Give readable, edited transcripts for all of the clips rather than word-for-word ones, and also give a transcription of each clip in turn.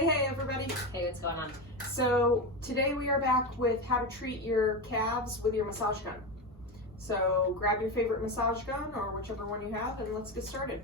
Hey everybody. Hey, what's going on? So today we are back with how to treat your calves with your massage gun. So grab your favorite massage gun or whichever one you have and let's get started.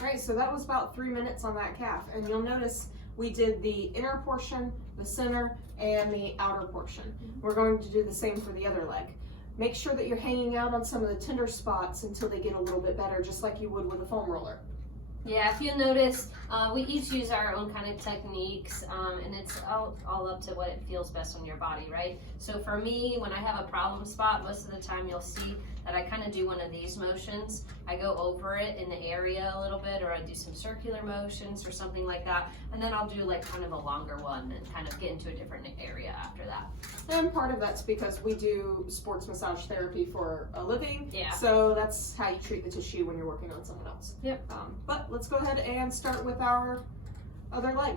Alright, so that was about 3 minutes on that calf, and you'll notice we did the inner portion, the center, and the outer portion. We're going to do the same for the other leg. Make sure that you're hanging out on some of the tender spots until they get a little bit better, just like you would with a foam roller. Yeah, if you notice, we each use our own kind of techniques, and it's all up to what it feels best on your body, right? So for me, when I have a problem spot, most of the time you'll see that I kind of do one of these motions. I go over it in the area a little bit, or I do some circular motions or something like that, and then I'll do like kind of a longer one and kind of get into a different area after that. And part of that's because we do sports massage therapy for a living, Yeah. So that's how you treat the tissue when you're working on someone else. Yep. But let's go ahead and start with our other leg.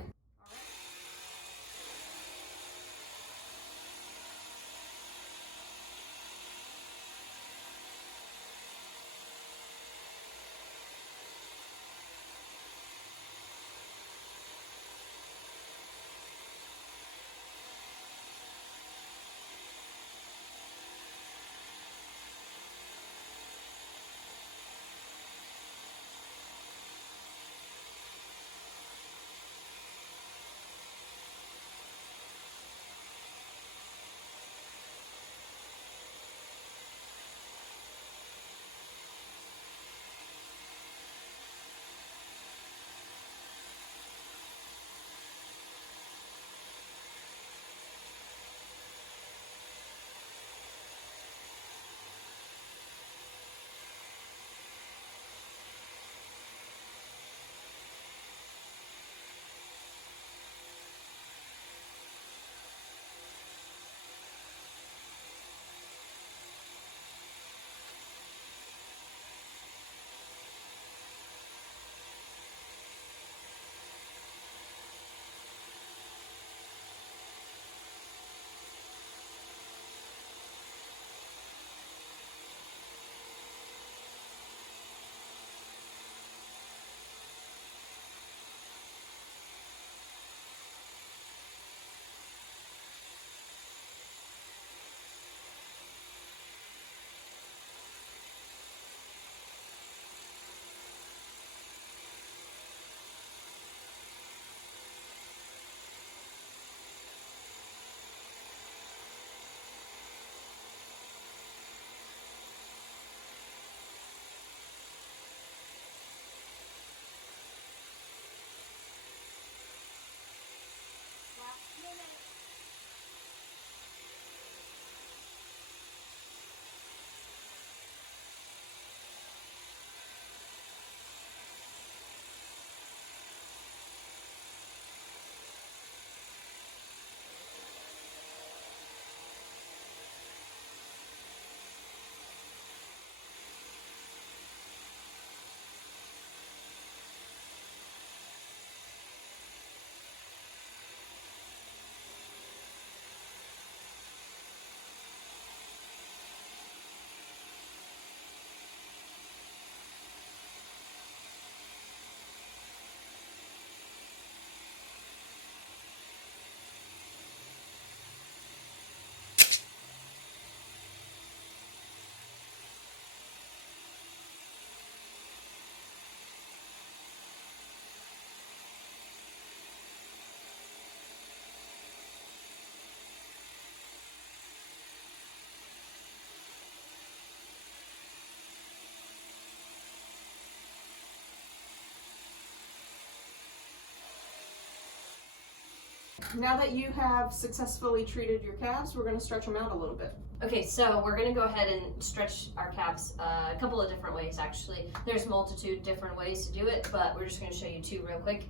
now that you have successfully treated your calves, we're going to stretch them out a little bit. Okay, so we're gonna go ahead and stretch our calves a couple of different ways actually. There's multitude different ways to do it, but we're just gonna show you two real quick.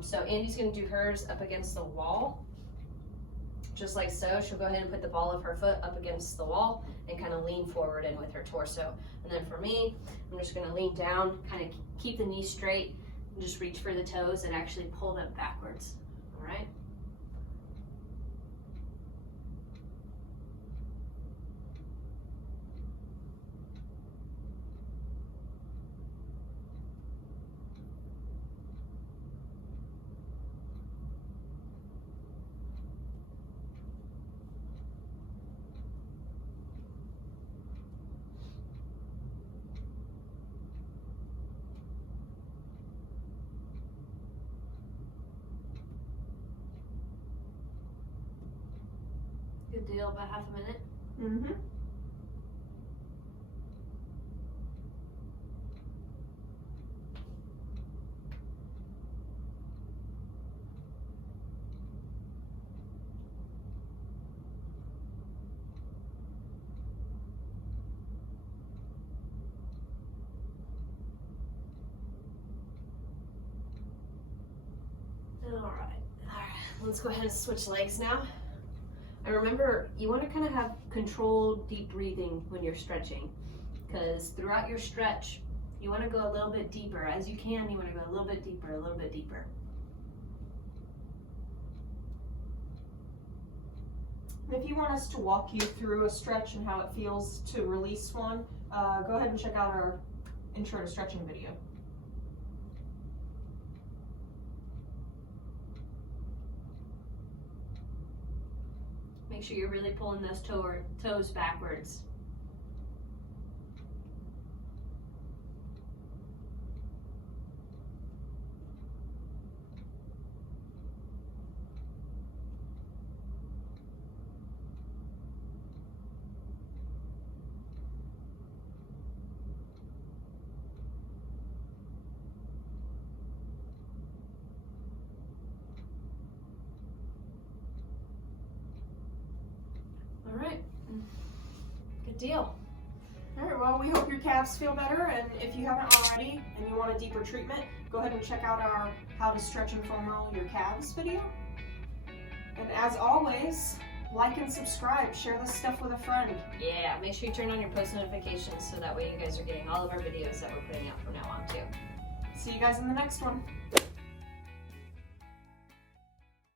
So Andy's gonna do hers up against the wall, just like so. She'll go ahead and put the ball of her foot up against the wall and kind of lean forward in with her torso. And then for me, I'm just gonna lean down, kind of keep the knees straight, and just reach for the toes and actually pull them backwards, all right? Good deal, about half a minute. Mm-hmm. All right, let's go ahead and switch legs now. And remember, you want to kind of have controlled deep breathing when you're stretching, because throughout your stretch, you want to go a little bit deeper. As you can, you want to go a little bit deeper, a little bit deeper. And if you want us to walk you through a stretch and how it feels to release one, go ahead and check out our intro to stretching video. Make sure you're really pulling those toes backwards. All right, good deal. All right, well, we hope your calves feel better, and if you haven't already and you want a deeper treatment, go ahead and check out our How to Stretch and Foam Roll Your Calves video. And as always, like and subscribe, share this stuff with a friend. Yeah, make sure you turn on your post notifications so that way you guys are getting all of our videos that we're putting out from now on too. See you guys in the next one.